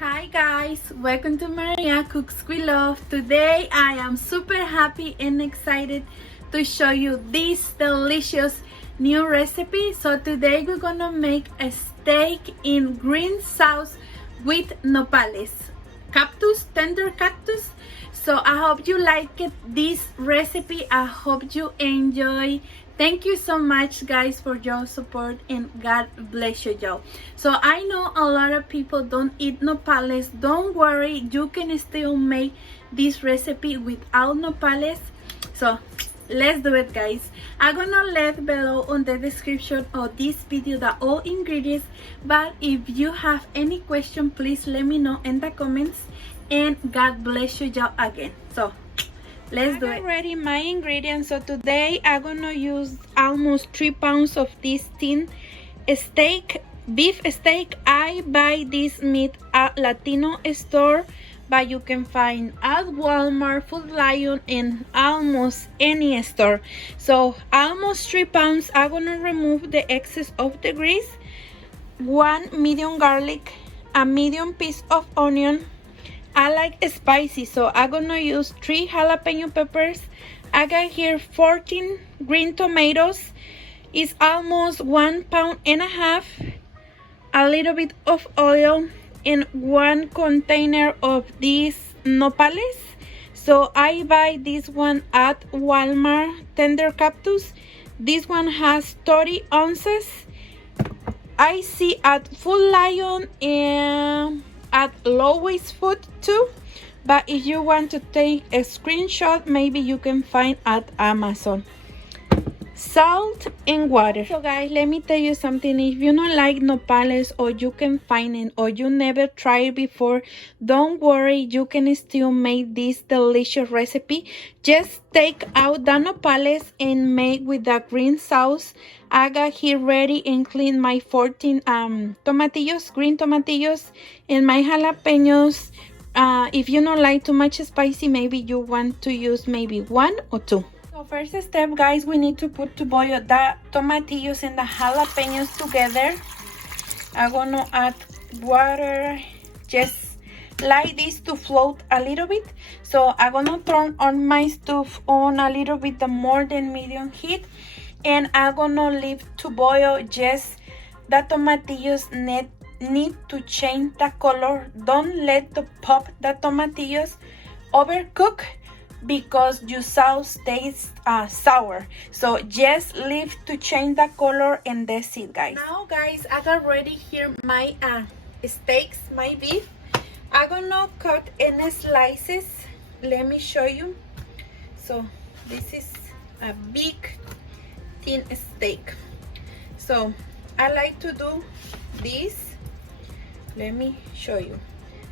Hi guys, welcome to Maria Cooks with Love. Today I am super happy and excited to show you this delicious new recipe. So today we're gonna make a steak in green sauce with nopales, tender cactus. So I hope you like this recipe. I hope you enjoy. Thank you so much guys for your support and God bless you y'all. So I know a lot of people don't eat nopales. Don't worry, you can still make this recipe without nopales. So let's do it guys. I'm gonna let below on the description of this video the all ingredients, but if you have any question, please let me know in the comments, and God bless you y'all again. So let's do it. Ready my ingredients. So today I'm gonna use almost 3 pounds of this thin steak, beef steak. I buy this meat at Latino store, but you can find at Walmart, Food Lion, and almost any store. So almost 3 pounds. I'm gonna remove the excess of the grease, 1 medium garlic, a medium piece of onion. I like spicy, so I'm gonna use 3 jalapeño peppers. I got here 14 green tomatoes. It's almost 1.5 pounds, a little bit of oil, and 1 container of these nopales. So I buy this one at Walmart, tender cactus. This one has 30 ounces. I see at Food Lion and at Lowe's Food too, but if you want to take a screenshot, maybe you can find at Amazon. Salt and water. So guys, let me tell you something. If you don't like nopales, or you can find it, or you never tried before, don't worry, you can still make this delicious recipe. Just take out the nopales and make with the green sauce. I got here ready and clean my 14 tomatillos, green tomatillos, and my jalapeños. If you don't like too much spicy, maybe you want to use maybe 1 or 2. So first step guys, we need to put to boil the tomatillos and the jalapeños together. I'm gonna add water, just like this, to float a little bit. So I'm gonna turn on my stove on a little bit more than medium heat, and I'm gonna leave to boil. Just the tomatillos need to change the color. Don't let the pop the tomatillos overcook, because your sauce tastes sour. So just leave to change the color, and that's it guys. Now guys, I got ready here my steaks, my beef. I'm gonna cut in slices. Let me show you. So this is a big thin steak. So I like to do this. Let me show you.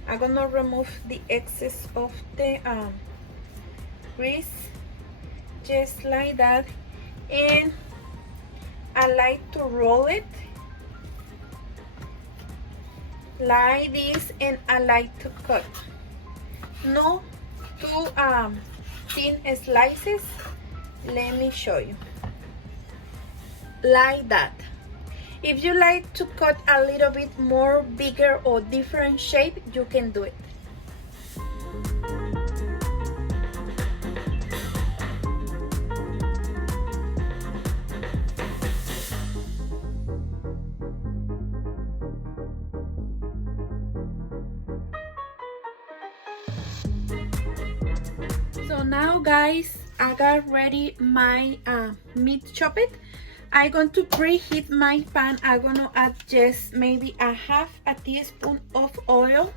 I'm gonna remove the excess of the grease, just like that, and I like to roll it like this, and I like to cut, no too thin slices. Let me show you, like that. If you like to cut a little bit more bigger or different shape, you can do it. So now guys, I got ready my meat chopped. I'm going to preheat my pan. I'm gonna add just maybe a half a teaspoon of oil,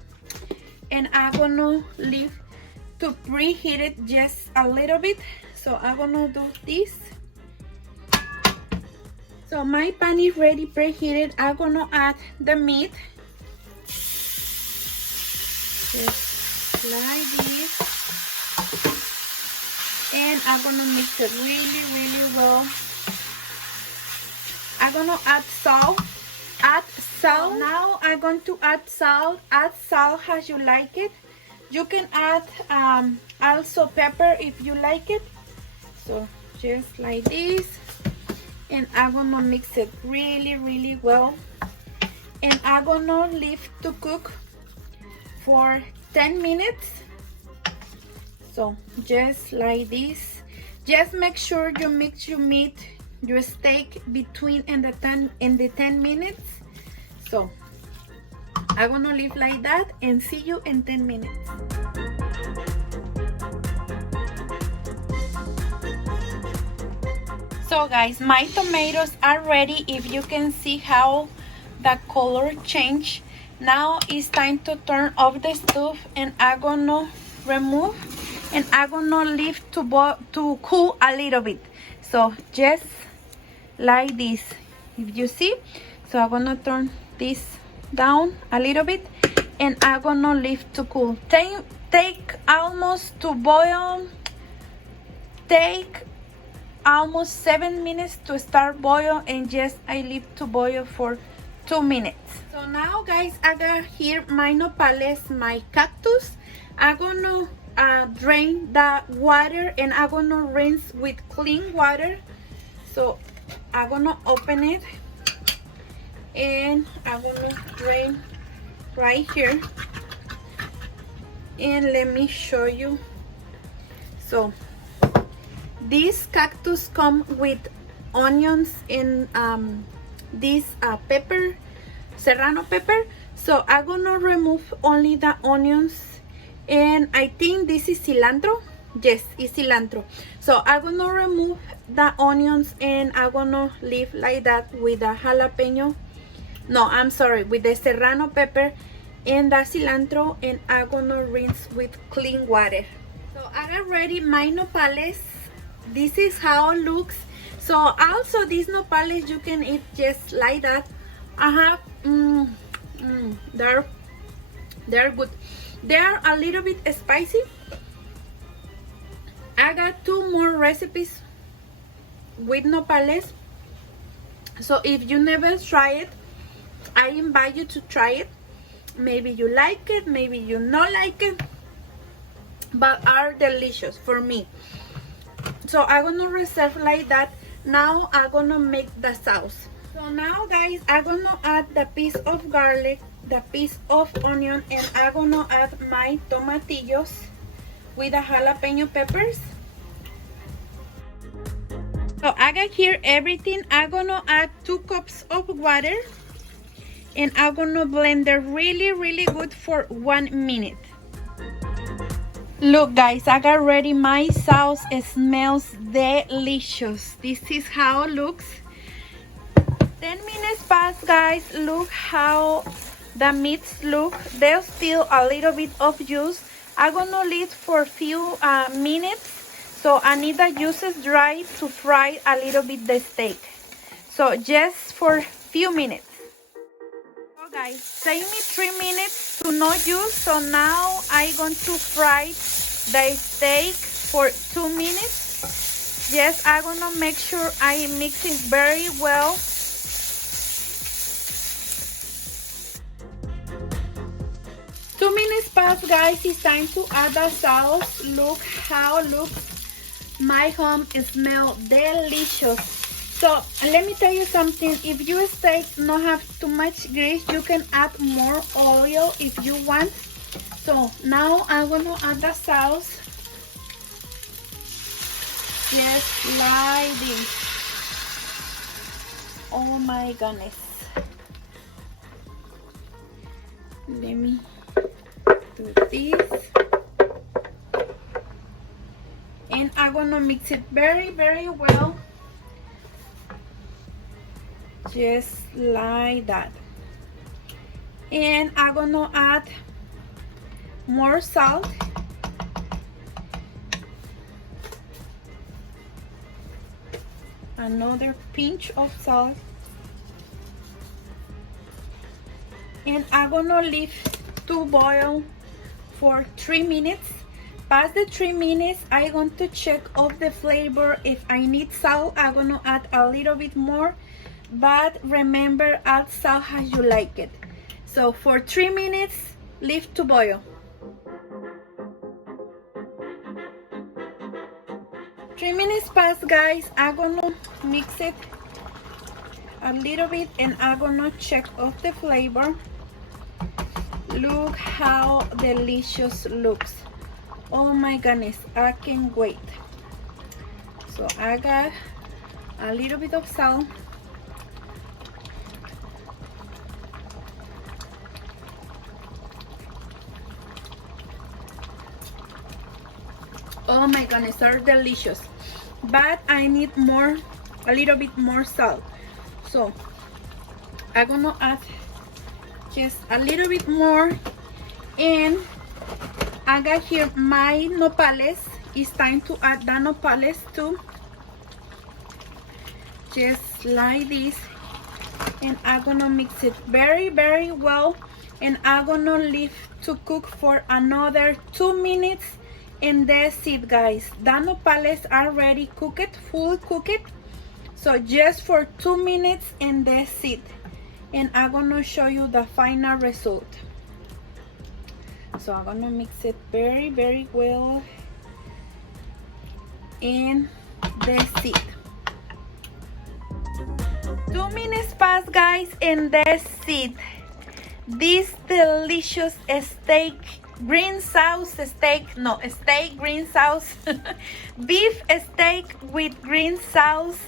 and I'm gonna leave to preheat it just a little bit. So I'm gonna do this. So my pan is ready preheated. I'm gonna add the meat, just like this, and I'm gonna mix it really well. I'm gonna add salt. Now I'm going to add salt. Add salt as you like it. You can add also pepper if you like it. So just like this, and I'm gonna mix it really well, and I'm gonna leave to cook for 10 minutes. So just like this. Just make sure you mix your meat, your steak between in the 10 minutes. So I'm gonna leave like that and see you in 10 minutes. So guys, my tomatoes are ready. If you can see how the color change. Now it's time to turn off the stove, and I'm gonna remove and I'm gonna leave to cool a little bit. So just like this, if you see. So I'm gonna turn this down a little bit and I'm gonna leave to cool. Take almost to boil. Take almost 7 minutes to start boil, and just I leave to boil for 2 minutes. So now guys, I got here my nopales, my cactus. I'm gonna drain the water and I'm gonna rinse with clean water. So I'm gonna open it and I'm gonna drain right here, and let me show you. So these cactus come with onions and this pepper, serrano pepper. So I'm gonna remove only the onions, and I think this is cilantro. Yes, it's cilantro. So I'm gonna remove the onions and I'm gonna leave like that with the jalapeño. No, I'm sorry, with the serrano pepper and the cilantro, and I'm gonna rinse with clean water. So I got ready my nopales. This is how it looks. So also these nopales you can eat just like that. I have they're good. They're a little bit spicy. I got 2 more recipes with nopales. So if you never try it, I invite you to try it. Maybe you like it, maybe you not like it, but are delicious for me. So I'm gonna reserve like that. Now I'm gonna make the sauce. So now guys, I'm gonna add the piece of garlic, the piece of onion, and I'm gonna add my tomatillos with the jalapeno peppers. So I got here everything. I'm gonna add 2 cups of water, and I'm gonna blend it really good for 1 minute. Look guys, I got ready my sauce. It smells delicious. This is how it looks. 10 minutes passed guys. Look how the meats look. There's still a little bit of juice. I'm gonna leave for a few minutes. So I need the juices dry to fry a little bit the steak. So just for a few minutes. So guys, take me 3 minutes to no juice. So now I'm going to fry the steak for 2 minutes. Yes, I'm gonna make sure I mix it very well. Two minutes passed guys. It's time to add the sauce. Look how it looks. My home smells delicious. So let me tell you something. If your steak not have too much grease, you can add more oil if you want. So now I'm gonna add the sauce. Just like this. Oh my goodness. Let me do this. And I'm gonna mix it very well. Just like that. And I'm gonna add more salt. Another pinch of salt. And I'm gonna leave to boil for 3 minutes. Past the 3 minutes, I'm going to check of the flavor. If I need salt, I'm gonna add a little bit more. But remember, add salt as you like it. So for 3 minutes, leave to boil. 3 minutes passed guys. I'm gonna mix it a little bit and I'm gonna check of the flavor. Look how delicious looks. Oh my goodness, I can't wait. So I got a little bit of salt. Oh my goodness, they're delicious. But I need more, a little bit more salt. So I'm gonna add just a little bit more. And I got here my nopales. It's time to add the nopales too. Just like this. And I'm gonna mix it very, very well. And I'm gonna leave to cook for another 2 minutes. And that's it, guys. The nopales are already cooked, full cooked. So just for 2 minutes and that's it. And I'm gonna show you the final result. So I'm gonna mix it very, very well. And that's it. 2 minutes passed, guys, and that's it. This delicious steak green sauce green sauce beef steak with green sauce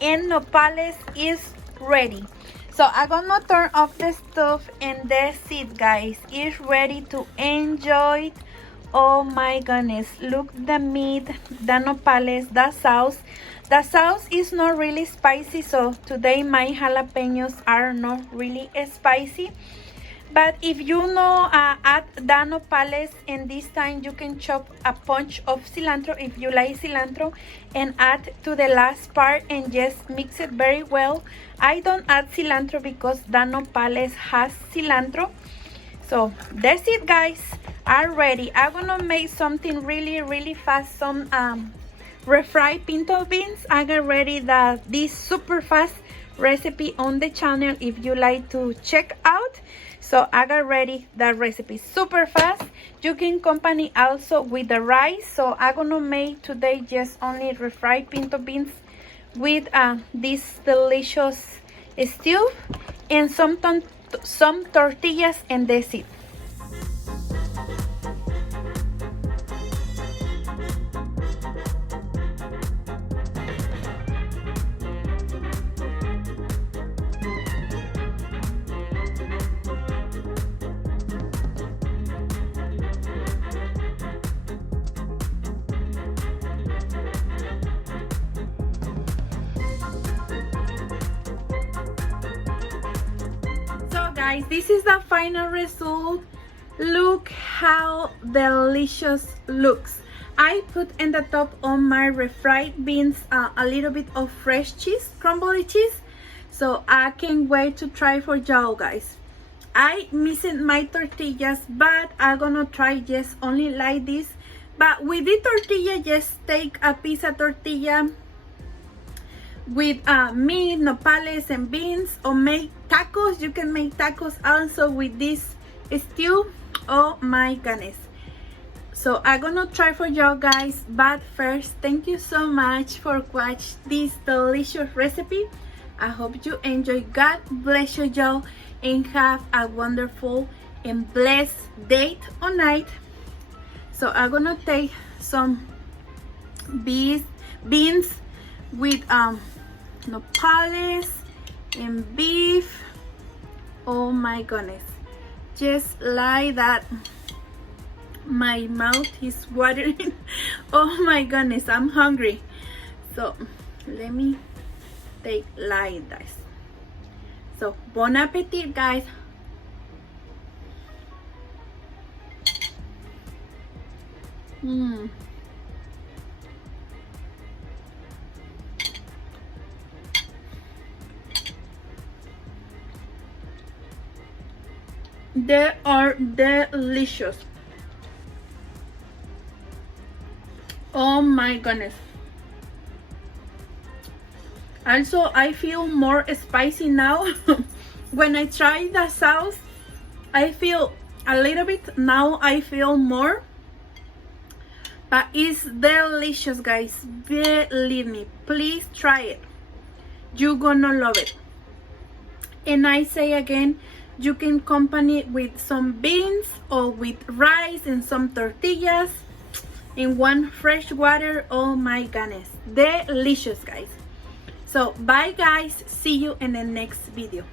and nopales is ready. So I'm gonna turn off the stove and that's it, guys. It's ready to enjoy. Oh my goodness, look the meat, the nopales, the sauce. The sauce is not really spicy, so today my jalapeños are not really spicy. But if you know add the nopales, and this time you can chop a bunch of cilantro if you like cilantro and add to the last part and just mix it very well. I don't add cilantro because the nopales has cilantro. So that's it, guys. I'm ready. I'm gonna make something really, really fast. Some refried pinto beans. I got ready this super fast recipe on the channel if you like to check out. So I got ready the recipe super fast. You can accompany also with the rice. So I'm gonna make today just only refried pinto beans with this delicious stew and some tortillas, and that's it. Guys, this is the final result. Look how delicious looks. I put in the top on my refried beans a little bit of fresh cheese, crumbled cheese. So I can't wait to try for y'all, guys. I missing my tortillas, but I'm gonna try just only like this. But with the tortilla, just take a piece of tortilla with meat, nopales, and beans, or make tacos. You can make tacos also with this stew. Oh my goodness. So I'm gonna try for y'all, guys, but first, thank you so much for watching this delicious recipe. I hope you enjoy. God bless you, y'all, and have a wonderful and blessed day or night. So I'm gonna take some beans with nopales and beef. Oh my goodness, just like that. My mouth is watering. Oh my goodness, I'm hungry. So let me take like this. So bon appetit, guys. They are delicious. Oh my goodness. Also, I feel more spicy now. When I try the sauce, I feel a little bit. Now I feel more. But it's delicious, guys. Believe me. Please try it. You're gonna love it. And I say again, You can accompany it with some beans or with rice and some tortillas in one fresh water. Oh my goodness, delicious guys. So bye guys, see you in the next video.